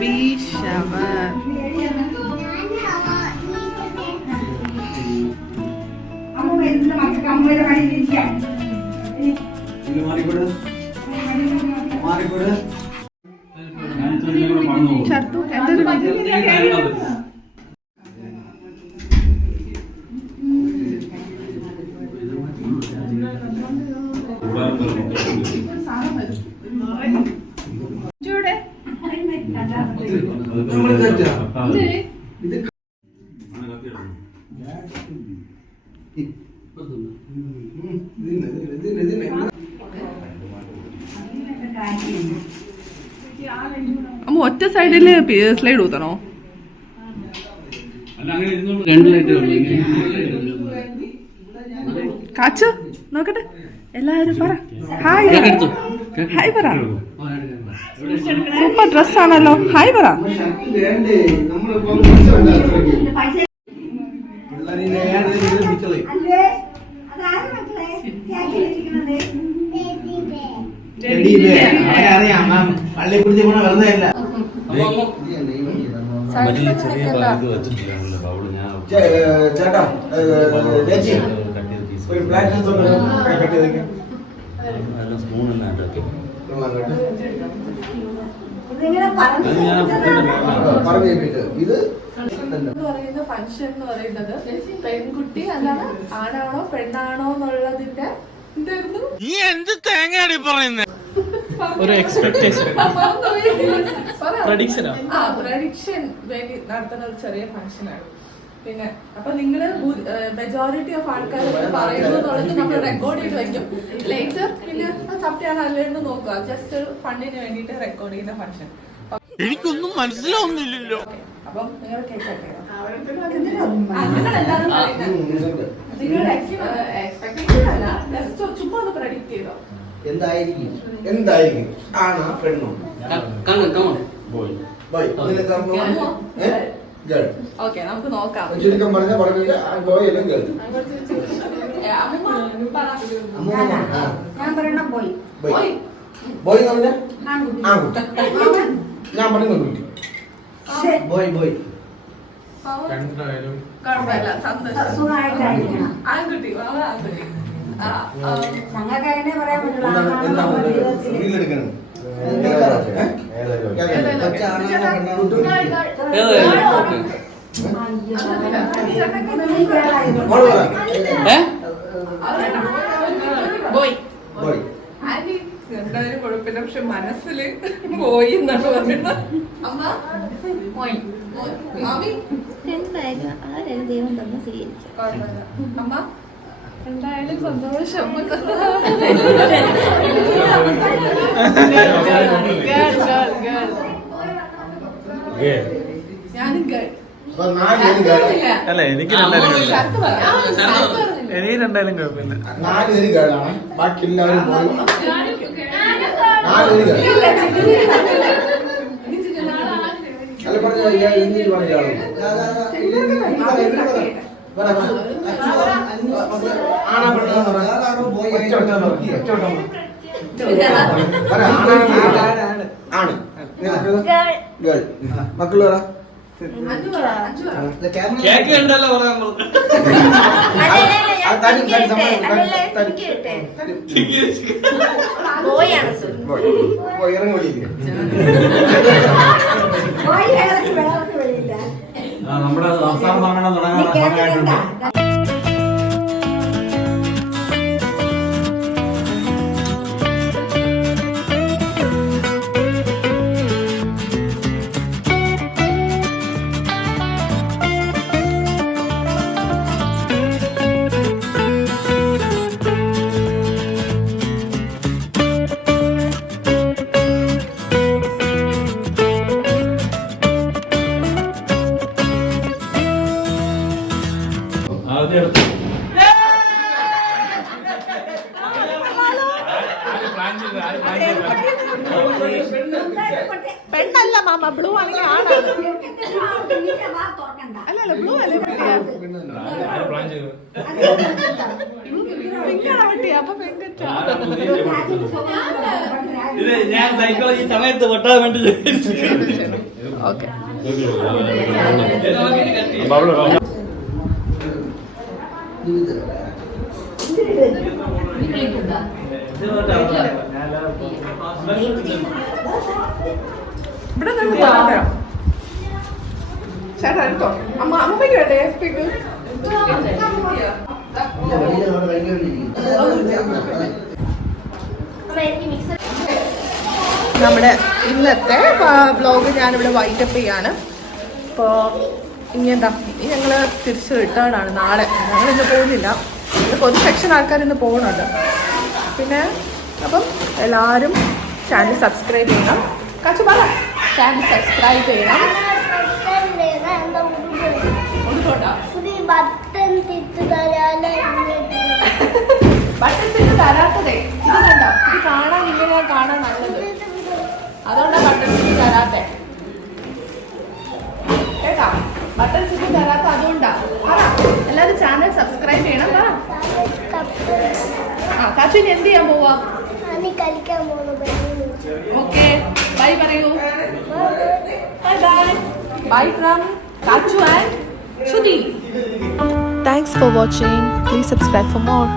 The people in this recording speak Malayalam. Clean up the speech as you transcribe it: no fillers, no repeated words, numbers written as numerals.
Baby shower. ചത്തു എന്തൊരു അമ്മ ഒറ്റ സൈഡില് സ്ലൈഡ് ഊത്തണോ? കാച്ചു നോക്കട്ടെ എല്ലാവരും പറ ഹായ്. ഹായ് പറ. സൂപ്പർ ഡ്രസ്സാണല്ലോ. ഹായ് പറ. പള്ളിക്കുടിച്ച് പോണ വെറുതെ അല്ല. ചേട്ടാ ചേച്ചി ഒരു ബ്ലാക്ക് ഇത് ഫംഗ്ഷൻ എന്ന് പറയുന്നത് പെൺകുട്ടി അല്ലാതെ ആണാണോ പെണ്ണാണോ എന്നുള്ളതിന്റെ എന്തായിരുന്നു എന്ത് തേങ്ങയാടി പറയുന്നത്? ഒരു എക്സ്പെക്ടേഷൻ പ്രഡിക്ഷൻ വേണ്ടി നടത്തുന്ന ഒരു ചെറിയ ഫംഗ്ഷനാണ്. പിന്നെ അപ്പൊ നിങ്ങള് മെജോറിറ്റി ഓഫ് ആൾക്കാർ പറയുന്നത് നമ്മൾ റെക്കോർഡ് ചെയ്ത് വെക്കും. ലേറ്റർ പിന്നെ സത്യാണ് അല്ലെന്ന് നോക്കുക. ജസ്റ്റ് ഒരു ഫണ്ടിന് വേണ്ടിട്ട് റെക്കോർഡ് ചെയ്യുന്ന ഫംഗ്ഷൻ. എനിക്കൊന്നും മനസ്സിലാവുന്നില്ലല്ലോ. അപ്പം നിങ്ങൾ കേൾക്കട്ടെ. നിങ്ങളെല്ലാരും നിങ്ങൾ എക്സ്പെക്ടേഷൻ അല്ല, ജസ്റ്റ് ചുമ്മാ ഒന്ന് പ്രഡിക്റ്റ് ചെയ്തോ. എന്തായിരിക്കും ആണോ പെണ്ണോ? ഓക്കെ നമുക്ക് നോക്കാം. ചുരുക്കം പറഞ്ഞാൽ ബോയ് എല്ലാം ഗേൾ. ഞാൻ പറയണ ബോയ്. ബോയ് എന്ന് പറഞ്ഞാൽ ആൺകുട്ടി. ഞാൻ പറയുന്ന കുട്ടി. ബോയ് ബോയ് കുഴപ്പമില്ല. സന്തോഷം. ആൺകുട്ടി ആൺകുട്ടി. ഞങ്ങൾക്ക് അങ്ങനെ പറയാൻ പറ്റില്ല. എന്തായാലും കുഴപ്പമില്ല. പക്ഷെ മനസ്സില് പോയി എന്നാണ് പറയുന്നത്. അമ്മ എന്തായാലും ആരും ദൈവം തന്നെ സ്വീകരിക്കും. അമ്മ എന്തായാലും സന്തോഷം. ഞാനും അല്ല എനിക്ക് രണ്ടായാലും കുഴപ്പമില്ല. 4 പേര് ഗേളാണ്, ബാക്കി എല്ലാവരും ബോയ്. 4 പേര് അല്ല പറഞ്ഞ എന്തിനു പറഞ്ഞാലും ആണാ പെണ്ണോ ആണ് ഗേൾ. മക്കള് പറ. കേക്ക് ഉണ്ടല്ലോ പറയാൻ നമ്മുടെ സംസ്ഥാന സമ്മേളനം തുടങ്ങാനായിട്ടുണ്ട്. പെണ്ണല്ല മാമ, ബ്ലൂ അങ്ങനെ ആണ്. അല്ലല്ല ബ്ലൂ അല്ലേ അപ്പൊ ഞാൻ സൈക്കോളജി സമയത്ത് പൊട്ടാൻ വേണ്ടി ഓക്കെ. ഇവിടെ നിന്ന് താഴെ ചേട്ടാ എടുത്തോ. അമ്മയ്ക്ക് വേണ്ടേ എഫ്പിക്ക്? നമ്മുടെ ഇന്നത്തെ വ്ലോഗ് ഞാനിവിടെ വൈൻഡപ്പ് ചെയ്യാണ്. അപ്പോൾ ഇനി എന്താ, ഇനി ഞങ്ങൾ തിരിച്ച് റിട്ടേണാണ് നാളെ. ഞങ്ങളിന്ന് പോകുന്നില്ല, ഒരു സെക്ഷൻ ആൾക്കാർ ഇന്ന് പോകുന്നുണ്ട്. പിന്നെ അപ്പം എല്ലാവരും ചാനൽ സബ്സ്ക്രൈബ് ചെയ്യണം. കാച്ചു പറ, ചാനൽ സബ്സ്ക്രൈബ് ചെയ്യണം. ബട്ടൺ തിരിച്ച് തരാത്തതേ ഇത് കണ്ടോ, ഇത് കാണാൻ ഇങ്ങനെ കാണാൻ നല്ലത്, അതുകൊണ്ടാണ് ബട്ടൺ തിരിച്ച് തരാത്തേ കേട്ടാ. ബട്ടൺ തിരിച്ച് തരാത്ത അതുകൊണ്ടാ. എല്ലാവരും ചാനൽ സബ്സ്ക്രൈബ് ചെയ്യണം. ആ കാച്ചുവിന് എന്ത് ചെയ്യാൻ പോവാ? ഓക്കെ, ബൈ പറയൂ. Bye bye. Bye from Kachu and Shruti. Thanks for watching. Please subscribe for more.